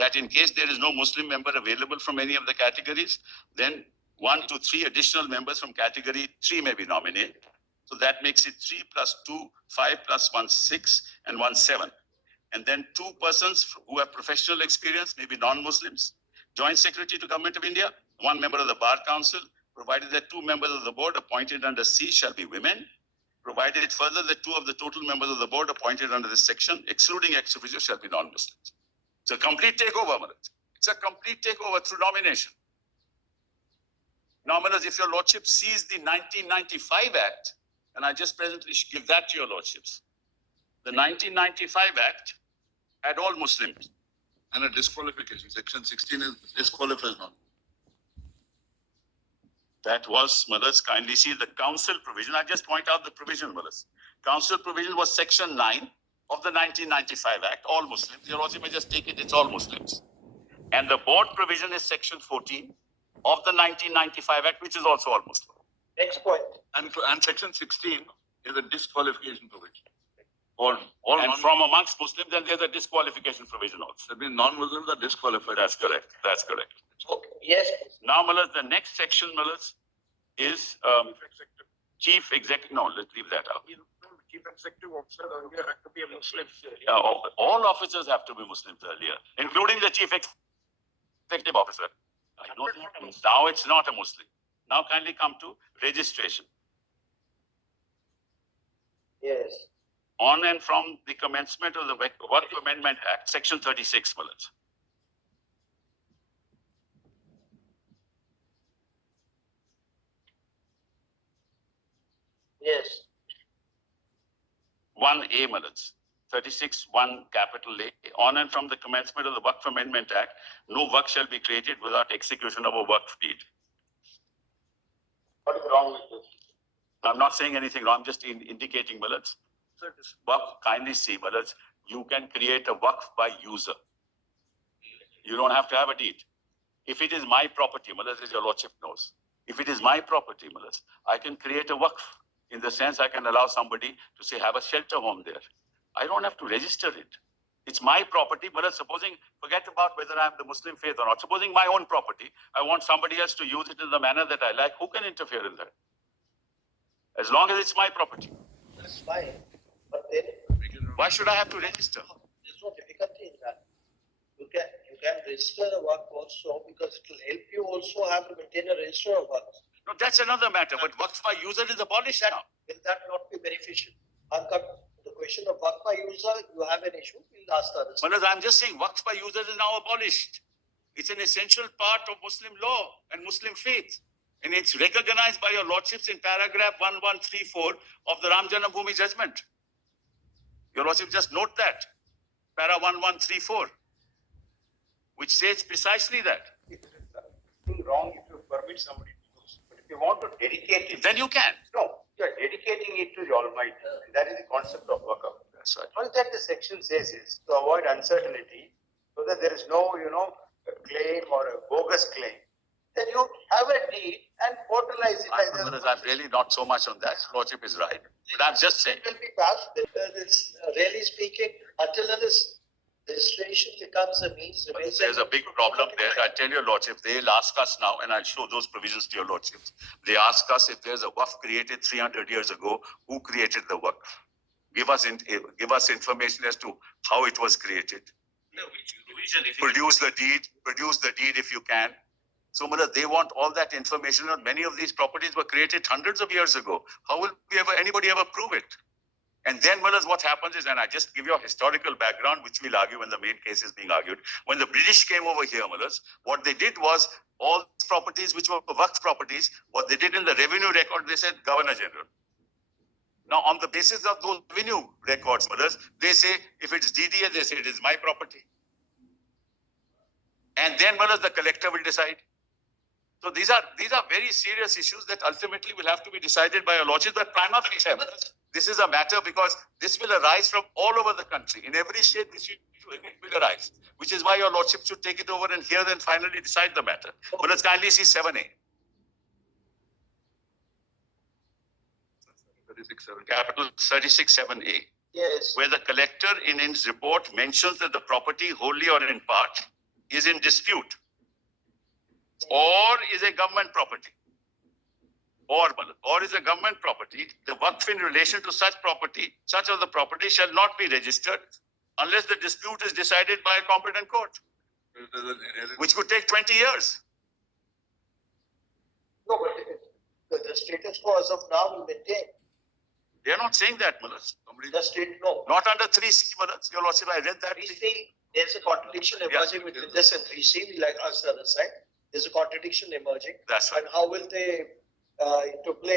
that in case there is no Muslim member available from any of the categories, then 1 to 3 additional members from category 3 may be nominated. So that makes it 3 plus 2, 5 plus 1, 6, and 1, 7. And then 2 persons who have professional experience, maybe non-Muslims. Joint Secretary to Government of India, 1 member of the Bar Council, provided that 2 members of the board appointed under C shall be women, provided further that 2 of the total members of the board appointed under this section, excluding ex officio, shall be non-Muslims. It's a complete takeover, Manoj. It's a complete takeover through nomination. Now, Manoj, if your lordship sees the 1995 Act, and I just presently give that to your lordships, the 1995 Act had all Muslims. And a disqualification. Section 16 is disqualifies non. That was, Malas, kindly see the council provision. I just point out the provision, Malas. Council provision was section 9 of the 1995 Act, all Muslims. Your lordship may just take it, it's all Muslims. And the board provision is section 14 of the 1995 Act, which is also all Muslim. Next point. And section 16 is a disqualification provision. And from amongst Muslims, then there's a disqualification provision also. That means non-Muslims are disqualified. That's correct. That's correct. Okay. Yes. Now, Malas, the next section, Malas, is chief executive. No, let's leave that out. Chief executive officer earlier had to be a Muslim. Yeah, all officers have to be Muslims earlier, including the chief executive officer. Now it's not a Muslim. Now kindly come to registration. Yes. On and from the commencement of the Wakf Amendment Act, section 36, Malas. Yes. 1A, Malas. 36, 1 capital A. On and from the commencement of the Wakf Amendment Act, no Wakf shall be created without execution of a Wakf deed. What is wrong with this? I'm not saying anything wrong, I'm just indicating, Malas. Wakf, kindly see, Malas, you can create a Wakf by user. You don't have to have a deed. If it is my property, Malas, as your lordship knows, if it is my property, Malas, I can create a Wakf. In the sense I can allow somebody to say, have a shelter home there. I don't have to register it. It's my property, but supposing, forget about whether I'm the Muslim faith or not. Supposing my own property, I want somebody else to use it in the manner that I like. Who can interfere in that? As long as it's my property. That's fine. But then, why should I have to register? There's no difficulty in that. You can register the work also because it will help you also have to maintain a register of works. No, that's another matter. But Wakf by user is abolished now. Will that not be beneficial? The question of Wakf by user, you have an issue, we'll ask the others. Manoj, I'm just saying Wakf by user is now abolished. It's an essential part of Muslim law and Muslim faith. And it's recognized by your lordships in paragraph 1134 of the Ram Janambhoomi judgment. Your lordship, just note that. Para 1134, which says precisely that. It's wrong if you permit somebody to use. But if you want to dedicate it, then you can. No, you are dedicating it to the Almighty. And that is the concept of Wakf. That's right. All that the section says is to avoid uncertainty so that there is no, a claim or a bogus claim. Then you have a deed and portalize it. I'm really not so much on that. Lordship is right. But I'm just saying. It will be passed. Really speaking, until this registration becomes a means. There's a big problem there. I tell your lordship, they'll ask us now, and I'll show those provisions to your lordship. They ask us if there's a Wakf created 300 years ago, who created the Wakf? Give us information as to how it was created. No, which provision? Produce the deed if you can. So, they want all that information on many of these properties were created hundreds of years ago. How will anybody ever prove it? And then, what happens is, and I just give you a historical background, which we'll argue when the main case is being argued. When the British came over here, what they did was all properties which were Wakf properties, what they did in the revenue record, they said Governor General. Now, on the basis of those revenue records, they say if it's DDA, they say it is my property. And then, the collector will decide. So these are very serious issues that ultimately will have to be decided by a lordship. But prima facie, this is a matter because this will arise from all over the country. In every state, this will arise, which is why your lordship should take it over and hear and finally decide the matter. But let's kindly see 7A. 36.7. Capital 36.7A. Yes. Where the collector in his report mentions that the property wholly or in part is in dispute or is a government property, or is a government property, the Wakf in relation to such property, such of the property shall not be registered unless the dispute is decided by a competent court, which could take 20 years. No, but the status quo as of now will maintain. They are not saying that, Mullah. The state, no. Not under 3C, Mullah. Your Lordship, I read that. 3C, there's a contradiction emerging with this and 3C, like us the other side. There's a contradiction emerging. That's right. And how will they, to play